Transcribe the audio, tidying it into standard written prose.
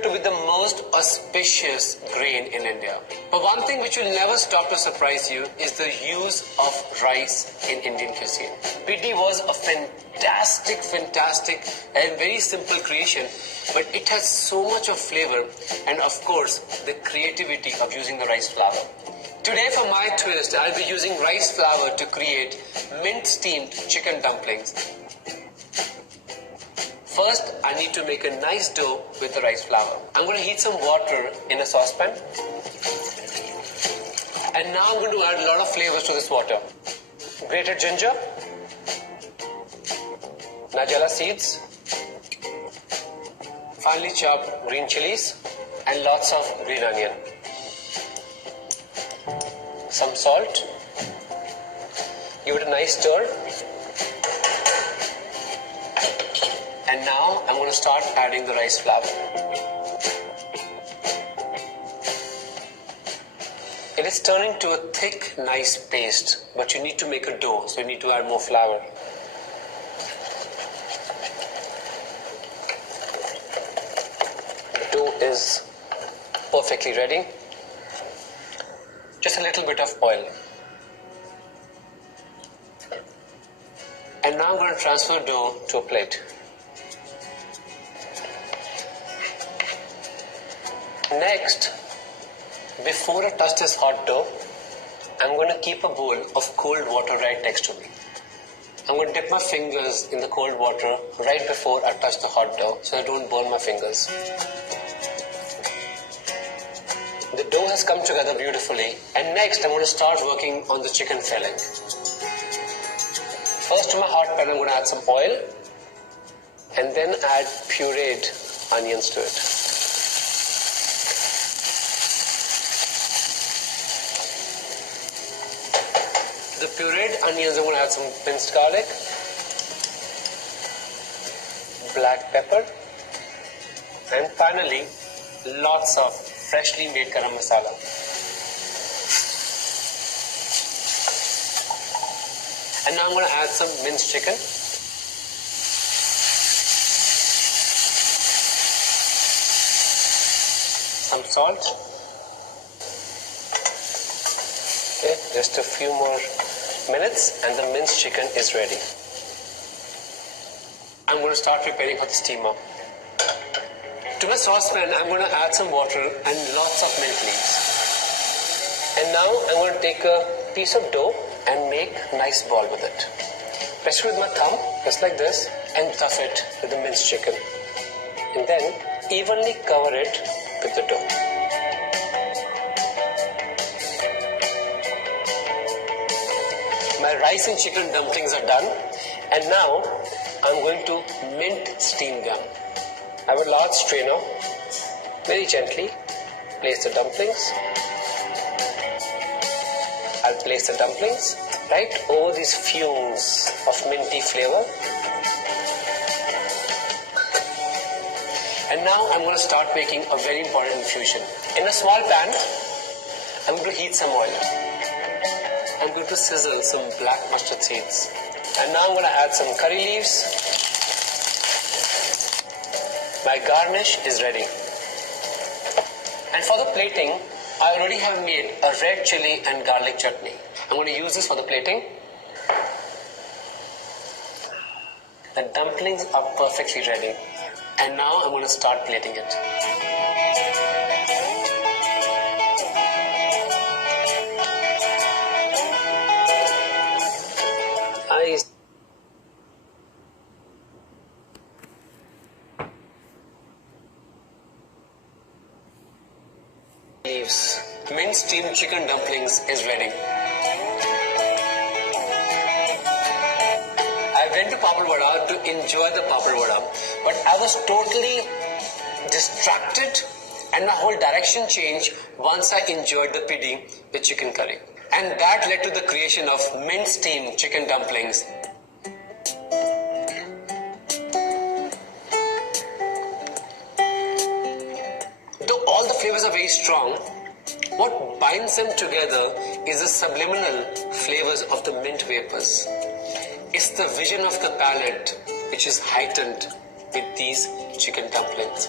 considered to be the most auspicious grain in India. But one thing which will never stop to surprise you is the use of rice in Indian cuisine. Pidi was a fantastic and very simple creation, but it has so much of flavor and of course the creativity of using the rice flour. Today for my twist, I'll be using rice flour to create mint steamed chicken dumplings. First, I need to make a nice dough with the rice flour. I'm going to heat some water in a saucepan. And now I'm going to add a lot of flavors to this water. Grated ginger, nigella seeds, finely chopped green chilies, and lots of green onion. Some salt. Give it a nice stir. And now I'm going to start adding the rice flour. It is turning to a thick, nice paste, but you need to make a dough, so you need to add more flour. The dough is perfectly ready. Just a little bit of oil. And now I'm going to transfer dough to a plate. Next, before I touch this hot dough, I'm going to keep a bowl of cold water right next to me. I'm going to dip my fingers in the cold water right before I touch the hot dough so I don't burn my fingers. The dough has come together beautifully, and next I'm going to start working on the chicken filling. First to my hot pan I'm going to add some oil and then add pureed onions to it. The pureed onions, I'm going to add some minced garlic, black pepper, and finally, lots of freshly made garam masala. And now I'm going to add some minced chicken. Some salt. Okay, just a few more minutes and the minced chicken is ready. I'm going to start preparing for the steamer. To my saucepan, I'm going to add some water and lots of mint leaves. And now I'm going to take a piece of dough and make a nice ball with it. Press it with my thumb, just like this, and stuff it with the minced chicken. And then evenly cover it with the dough. My rice and chicken dumplings are done, and now I'm going to mint steam them. I have a large strainer. Very gently place the dumplings. I'll place the dumplings right over these fumes of minty flavor. And now I'm going to start making a very important infusion. In a small pan, I'm going to heat some oil. I'm going to sizzle some black mustard seeds. And now I'm going to add some curry leaves. My garnish is ready. And for the plating, I already have made a red chili and garlic chutney. I'm going to use this for the plating. The dumplings are perfectly ready. And now I'm going to start plating it. Minced steamed chicken dumplings is ready. I went to Papad Vada to enjoy the Papad Vada, but I was totally distracted and my whole direction changed once I enjoyed the Pidi, the chicken curry. And that led to the creation of minced steamed chicken dumplings. Though all the flavors are very strong, what binds them together is the subliminal flavors of the mint vapors. It's the vision of the palate which is heightened with these chicken dumplings.